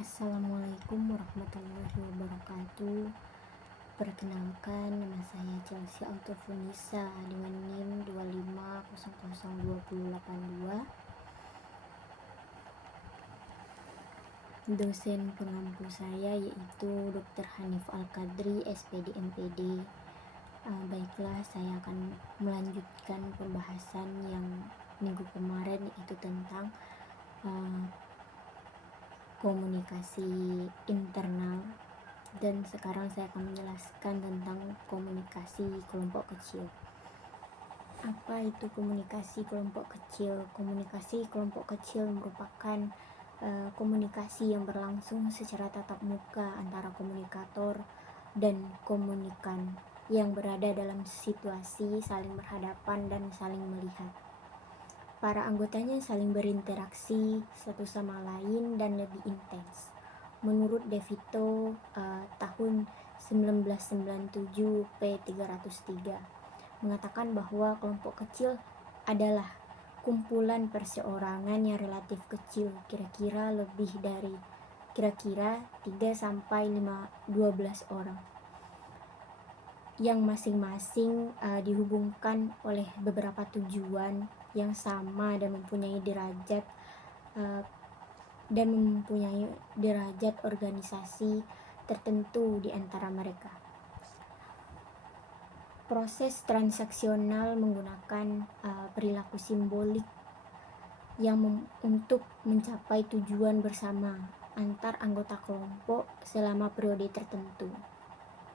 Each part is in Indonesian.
Assalamualaikum warahmatullahi wabarakatuh. Perkenalkan, nama saya Chelsea Autofunisa dengan NIM 2500282. Dosen pengampu saya yaitu Dr. Hanif Al-Qadri, SPD MPD. Baiklah, saya akan melanjutkan pembahasan yang minggu kemarin, yaitu tentang komunikasi internal, dan sekarang saya akan menjelaskan tentang komunikasi kelompok kecil. Apa itu komunikasi kelompok kecil? Komunikasi kelompok kecil merupakan komunikasi yang berlangsung secara tatap muka antara komunikator dan komunikan yang berada dalam situasi saling berhadapan dan saling melihat. Para anggotanya saling berinteraksi satu sama lain dan lebih intens. Menurut De Vito tahun 1997 p303 mengatakan bahwa kelompok kecil adalah kumpulan perseorangan yang relatif kecil, kira-kira 3 sampai 12 orang, yang masing-masing dihubungkan oleh beberapa tujuan yang sama dan mempunyai derajat organisasi tertentu di antara mereka. Proses transaksional menggunakan perilaku simbolik untuk mencapai tujuan bersama antar anggota kelompok selama periode tertentu.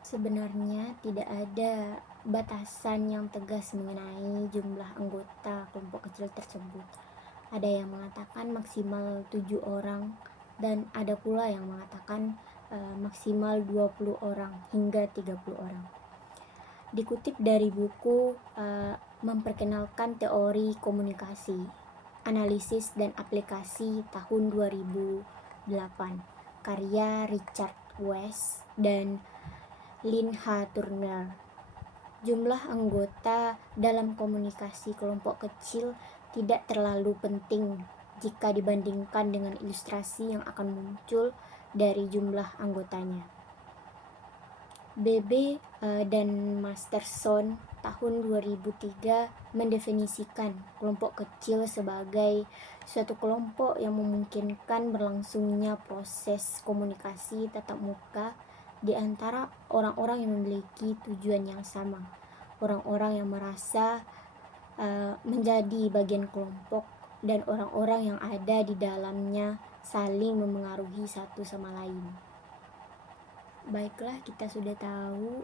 Sebenarnya tidak ada batasan yang tegas mengenai jumlah anggota kelompok kecil tersebut. Ada yang mengatakan maksimal 7 orang dan ada pula yang mengatakan maksimal 20 orang hingga 30 orang. Dikutip dari buku Memperkenalkan Teori Komunikasi, Analisis dan Aplikasi tahun 2008, karya Richard West dan Lynn H. Turner. Jumlah anggota dalam komunikasi kelompok kecil tidak terlalu penting jika dibandingkan dengan ilustrasi yang akan muncul dari jumlah anggotanya. BB dan Masterson tahun 2003 mendefinisikan kelompok kecil sebagai suatu kelompok yang memungkinkan berlangsungnya proses komunikasi tatap muka di antara orang-orang yang memiliki tujuan yang sama, orang-orang yang merasa menjadi bagian kelompok, dan orang-orang yang ada di dalamnya saling memengaruhi satu sama lain. Baiklah, kita sudah tahu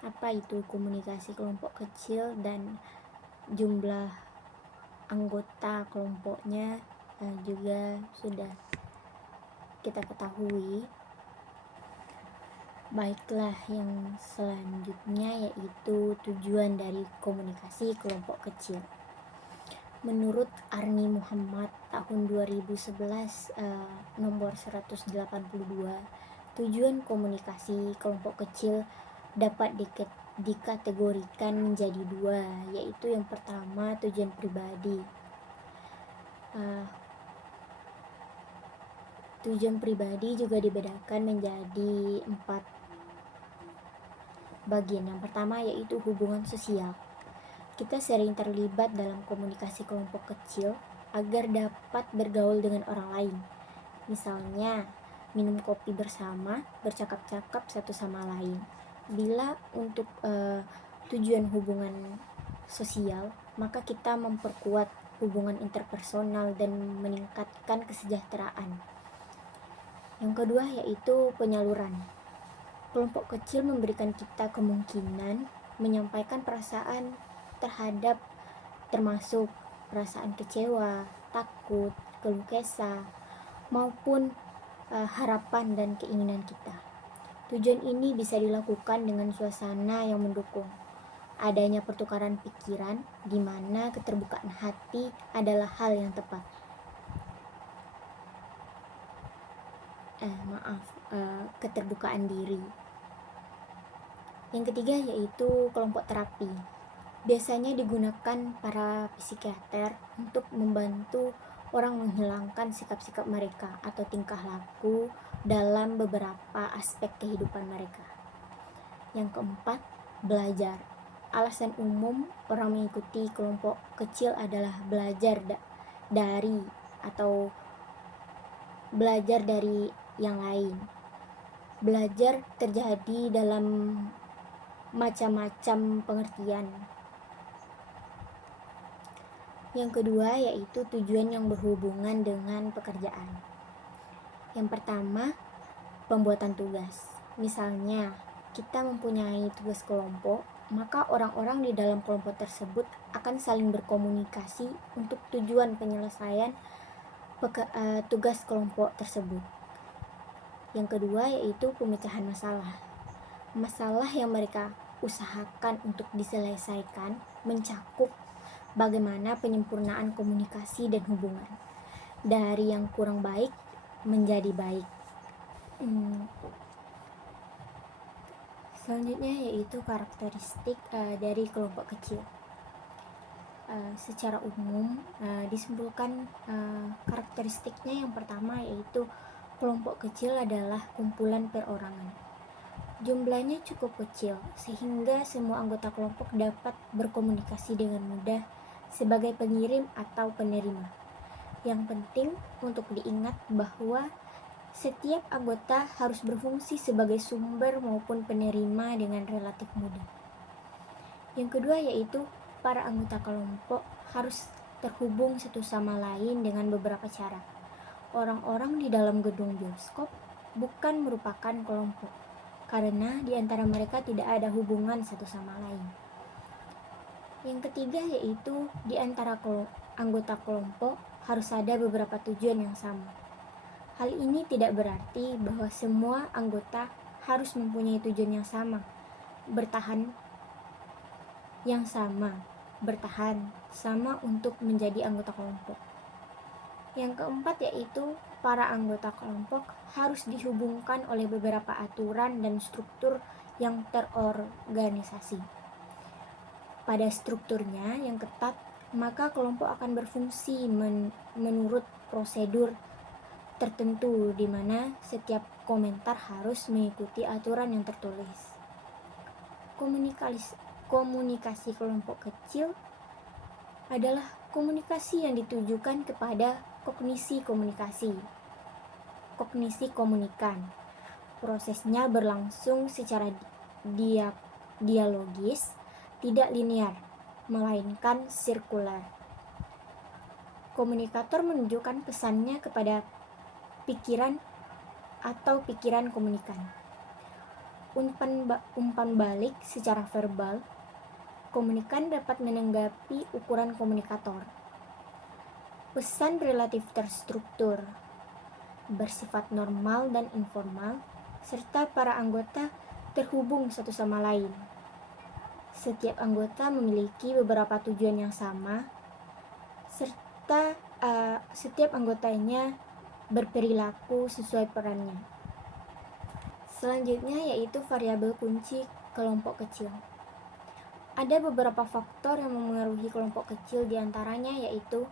apa itu komunikasi kelompok kecil dan jumlah anggota kelompoknya juga sudah kita ketahui. Baiklah, yang selanjutnya yaitu tujuan dari komunikasi kelompok kecil. Menurut Arni Muhammad tahun 2011 nomor 182, tujuan komunikasi kelompok kecil dapat dikategorikan menjadi 2, yaitu yang pertama tujuan pribadi. Tujuan pribadi juga dibedakan menjadi 4 bagian. Yang pertama yaitu hubungan sosial. Kita sering terlibat dalam komunikasi kelompok kecil agar dapat bergaul dengan orang lain. Misalnya, minum kopi bersama, bercakap-cakap satu sama lain. Bila untuk tujuan hubungan sosial, maka kita memperkuat hubungan interpersonal dan meningkatkan kesejahteraan. Yang kedua yaitu penyaluran. Kelompok kecil memberikan kita kemungkinan menyampaikan perasaan termasuk perasaan kecewa, takut, keluh kesah, maupun harapan dan keinginan kita. Tujuan ini bisa dilakukan dengan suasana yang mendukung adanya pertukaran pikiran, di mana keterbukaan hati adalah hal yang tepat. Keterbukaan diri. Yang ketiga yaitu kelompok terapi. Biasanya digunakan para psikiater untuk membantu orang menghilangkan sikap-sikap mereka atau tingkah laku dalam beberapa aspek kehidupan mereka. Yang keempat, belajar. Alasan umum orang mengikuti kelompok kecil adalah belajar dari atau belajar dari yang lain. Belajar terjadi dalam macam-macam pengertian. Yang kedua yaitu tujuan yang berhubungan dengan pekerjaan. Yang pertama, pembuatan tugas. Misalnya, kita mempunyai tugas kelompok, maka orang-orang di dalam kelompok tersebut akan saling berkomunikasi untuk tujuan penyelesaian tugas kelompok tersebut. Yang kedua yaitu pemecahan masalah. Masalah yang mereka usahakan untuk diselesaikan mencakup bagaimana penyempurnaan komunikasi dan hubungan dari yang kurang baik menjadi baik. Selanjutnya yaitu karakteristik dari kelompok kecil. Secara umum disimpulkan karakteristiknya yang pertama yaitu kelompok kecil adalah kumpulan perorangan. Jumlahnya cukup kecil sehingga semua anggota kelompok dapat berkomunikasi dengan mudah sebagai pengirim atau penerima. Yang penting untuk diingat bahwa setiap anggota harus berfungsi sebagai sumber maupun penerima dengan relatif mudah. Yang kedua yaitu para anggota kelompok harus terhubung satu sama lain dengan beberapa cara. Orang-orang di dalam gedung bioskop bukan merupakan kelompok, karena di antara mereka tidak ada hubungan satu sama lain. Yang ketiga yaitu di antara anggota kelompok harus ada beberapa tujuan yang sama. Hal ini tidak berarti bahwa semua anggota harus mempunyai tujuan yang sama, bertahan sama untuk menjadi anggota kelompok. Yang keempat yaitu para anggota kelompok harus dihubungkan oleh beberapa aturan dan struktur yang terorganisasi. Pada strukturnya yang ketat, maka kelompok akan berfungsi menurut prosedur tertentu di mana setiap komentar harus mengikuti aturan yang tertulis. Komunikasi kelompok kecil adalah komunikasi yang ditujukan kepada kognisi komunikan. Prosesnya berlangsung secara dialogis, tidak linear, melainkan sirkular. Komunikator menunjukkan pesannya kepada pikiran atau pikiran komunikan. Umpan balik secara verbal, komunikan dapat menanggapi ukuran komunikator. Pesan relatif terstruktur, bersifat normal dan informal, serta para anggota terhubung satu sama lain. Setiap anggota memiliki beberapa tujuan yang sama, serta setiap anggotanya berperilaku sesuai perannya. Selanjutnya yaitu variabel kunci kelompok kecil. Ada beberapa faktor yang memengaruhi kelompok kecil, diantaranya yaitu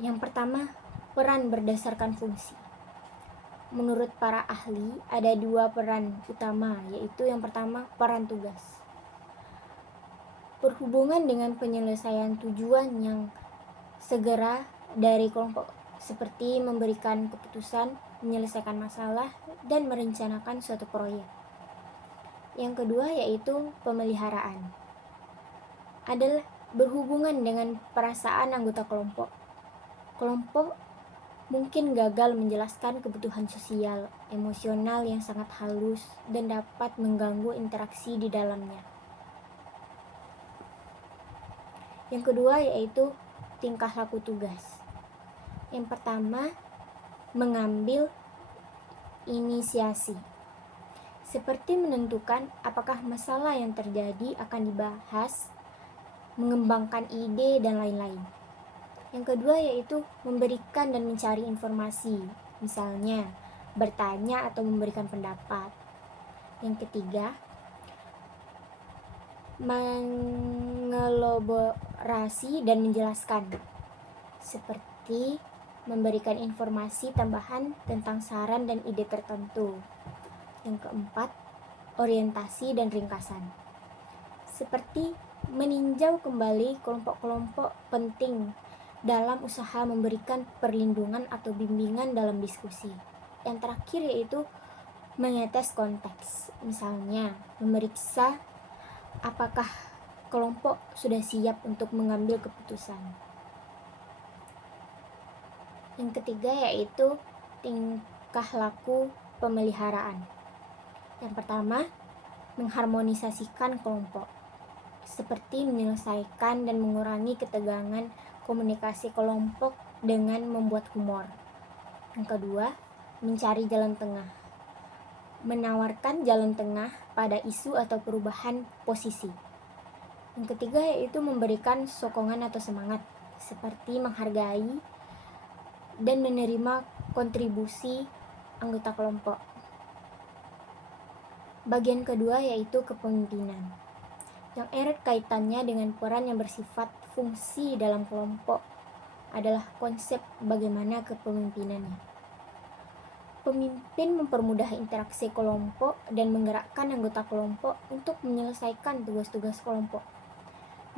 yang pertama, peran berdasarkan fungsi. Menurut para ahli, ada dua peran utama, yaitu yang pertama, peran tugas. Berhubungan dengan penyelesaian tujuan yang segera dari kelompok, seperti memberikan keputusan, menyelesaikan masalah, dan merencanakan suatu proyek. Yang kedua yaitu pemeliharaan. Adalah berhubungan dengan perasaan anggota kelompok. Kelompok mungkin gagal menjelaskan kebutuhan sosial, emosional yang sangat halus dan dapat mengganggu interaksi di dalamnya. Yang kedua yaitu tingkah laku tugas. Yang pertama, mengambil inisiasi, seperti menentukan apakah masalah yang terjadi akan dibahas, mengembangkan ide, dan lain-lain. Yang kedua yaitu memberikan dan mencari informasi, misalnya bertanya atau memberikan pendapat. Yang ketiga, mengelaborasi dan menjelaskan, seperti memberikan informasi tambahan tentang saran dan ide tertentu. Yang keempat, orientasi dan ringkasan, seperti meninjau kembali kelompok-kelompok penting dalam usaha memberikan perlindungan atau bimbingan dalam diskusi. Yang terakhir yaitu mengetes konteks, misalnya memeriksa apakah kelompok sudah siap untuk mengambil keputusan. Yang ketiga yaitu tingkah laku pemeliharaan. Yang pertama, mengharmonisasikan kelompok, seperti menyelesaikan dan mengurangi ketegangan komunikasi kelompok dengan membuat humor. Yang kedua, mencari jalan tengah, menawarkan jalan tengah pada isu atau perubahan posisi. Yang ketiga yaitu memberikan sokongan atau semangat, seperti menghargai dan menerima kontribusi anggota kelompok. Bagian kedua yaitu kepemimpinan, yang erat kaitannya dengan peran yang bersifat fungsi dalam kelompok adalah konsep bagaimana kepemimpinannya. Pemimpin mempermudah interaksi kelompok dan menggerakkan anggota kelompok untuk menyelesaikan tugas-tugas kelompok.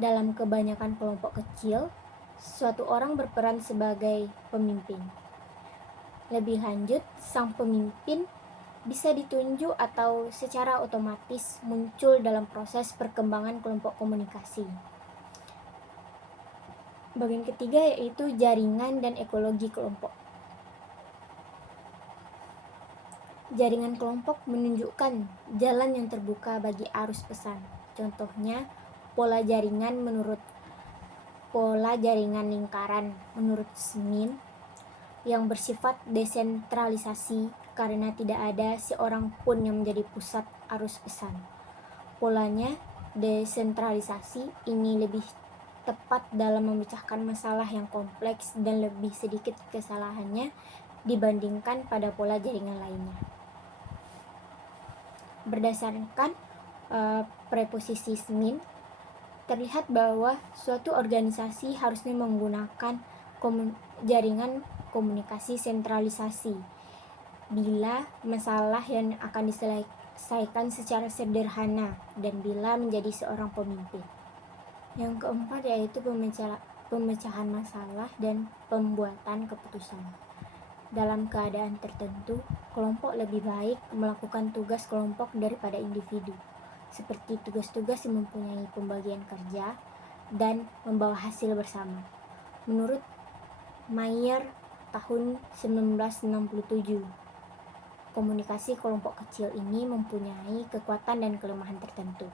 Dalam kebanyakan kelompok kecil, suatu orang berperan sebagai pemimpin. Lebih lanjut, sang pemimpin bisa ditunjuk atau secara otomatis muncul dalam proses perkembangan kelompok komunikasi. Bagian ketiga yaitu jaringan dan ekologi kelompok. Jaringan kelompok menunjukkan jalan yang terbuka bagi arus pesan. Contohnya, pola jaringan lingkaran menurut Smith yang bersifat desentralisasi karena tidak ada seorang pun yang menjadi pusat arus pesan. Polanya desentralisasi ini lebih tepat dalam memecahkan masalah yang kompleks dan lebih sedikit kesalahannya dibandingkan pada pola jaringan lainnya. Berdasarkan preposisi Smith, terlihat bahwa suatu organisasi harusnya menggunakan jaringan komunikasi sentralisasi bila masalah yang akan diselesaikan secara sederhana dan bila menjadi seorang pemimpin. Yang keempat yaitu pemecahan masalah dan pembuatan keputusan. Dalam keadaan tertentu, kelompok lebih baik melakukan tugas kelompok daripada individu, seperti tugas-tugas yang mempunyai pembagian kerja dan membawa hasil bersama. Menurut Mayer tahun 1967, komunikasi kelompok kecil ini mempunyai kekuatan dan kelemahan tertentu.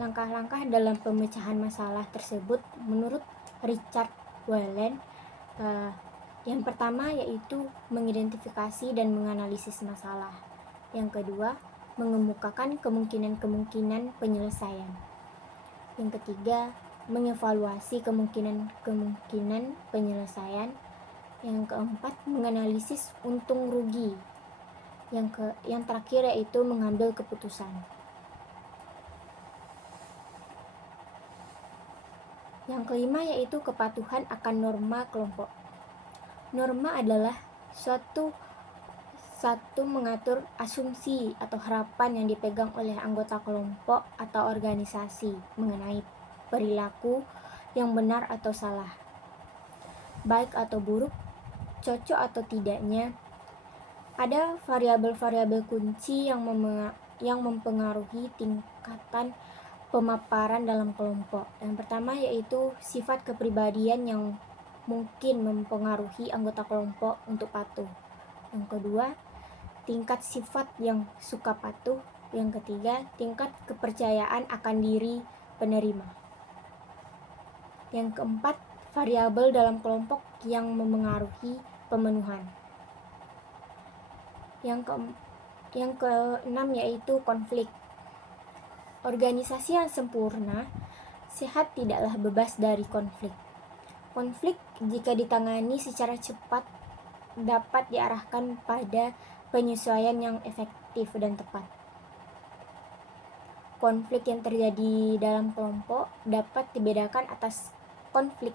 Langkah-langkah dalam pemecahan masalah tersebut menurut Richard Whelan, yang pertama yaitu mengidentifikasi dan menganalisis masalah. Yang kedua, mengemukakan kemungkinan-kemungkinan penyelesaian. Yang ketiga, mengevaluasi kemungkinan penyelesaian. Yang keempat, menganalisis untung rugi. Yang terakhir yaitu mengambil keputusan. Yang kelima yaitu kepatuhan akan norma kelompok. Norma adalah satu mengatur asumsi atau harapan yang dipegang oleh anggota kelompok atau organisasi mengenai perilaku yang benar atau salah, baik atau buruk, cocok atau tidaknya. Ada variabel-variabel kunci yang mempengaruhi tingkatan pemaparan dalam kelompok. Yang pertama yaitu sifat kepribadian yang mungkin mempengaruhi anggota kelompok untuk patuh. Yang kedua, tingkat sifat yang suka patuh. Yang ketiga, tingkat kepercayaan akan diri penerima. Yang keempat, variabel dalam kelompok yang memengaruhi pemenuhan. Yang keenam yaitu konflik. Organisasi yang sempurna, sehat tidaklah bebas dari konflik. Konflik jika ditangani secara cepat dapat diarahkan pada penyesuaian yang efektif dan tepat. konflik yang terjadi dalam kelompok dapat dibedakan atas konflik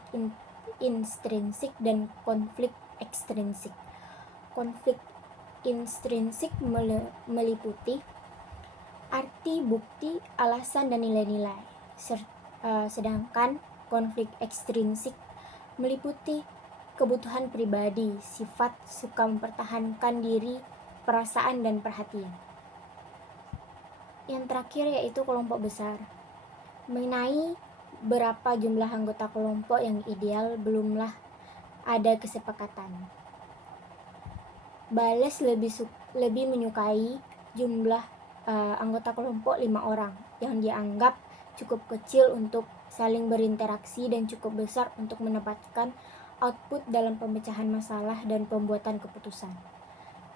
intrinsik dan konflik ekstrinsik. Konflik intrinsik meliputi arti, bukti, alasan, dan nilai-nilai. Sedangkan konflik ekstrinsik meliputi kebutuhan pribadi, sifat, suka mempertahankan diri, perasaan, dan perhatian. Yang terakhir yaitu kelompok besar. Mengenai berapa jumlah anggota kelompok yang ideal belumlah ada kesepakatan. Bales lebih menyukai jumlah anggota kelompok 5 orang yang dianggap cukup kecil untuk saling berinteraksi dan cukup besar untuk mendapatkan output dalam pemecahan masalah dan pembuatan keputusan.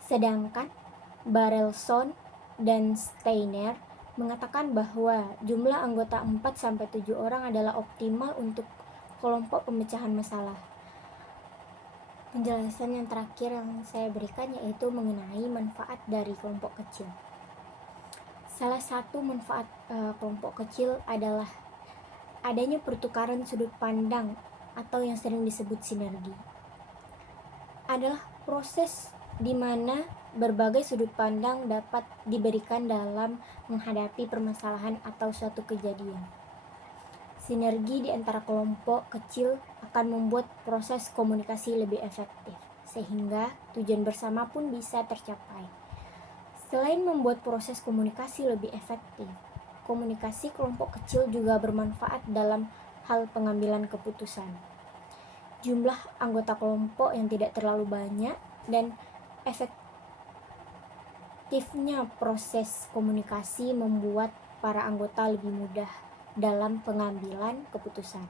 Sedangkan Barelson dan Steiner mengatakan bahwa jumlah anggota 4-7 orang adalah optimal untuk kelompok pemecahan masalah. Penjelasan yang terakhir yang saya berikan yaitu mengenai manfaat dari kelompok kecil. Salah satu manfaat kelompok kecil adalah adanya pertukaran sudut pandang atau yang sering disebut sinergi. Adalah proses di mana berbagai sudut pandang dapat diberikan dalam menghadapi permasalahan atau suatu kejadian. Sinergi di antara kelompok kecil akan membuat proses komunikasi lebih efektif, sehingga tujuan bersama pun bisa tercapai. Selain membuat proses komunikasi lebih efektif, komunikasi kelompok kecil juga bermanfaat dalam hal pengambilan keputusan. Jumlah anggota kelompok yang tidak terlalu banyak dan efektifnya proses komunikasi membuat para anggota lebih mudah dalam pengambilan keputusan.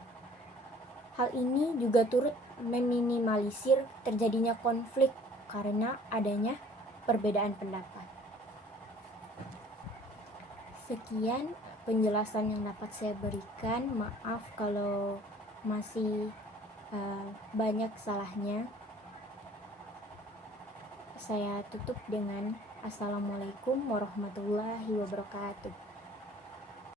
Hal ini juga turut meminimalisir terjadinya konflik karena adanya perbedaan pendapat. Sekian penjelasan yang dapat saya berikan. Maaf kalau masih banyak salahnya. Saya tutup dengan Assalamualaikum warahmatullahi wabarakatuh.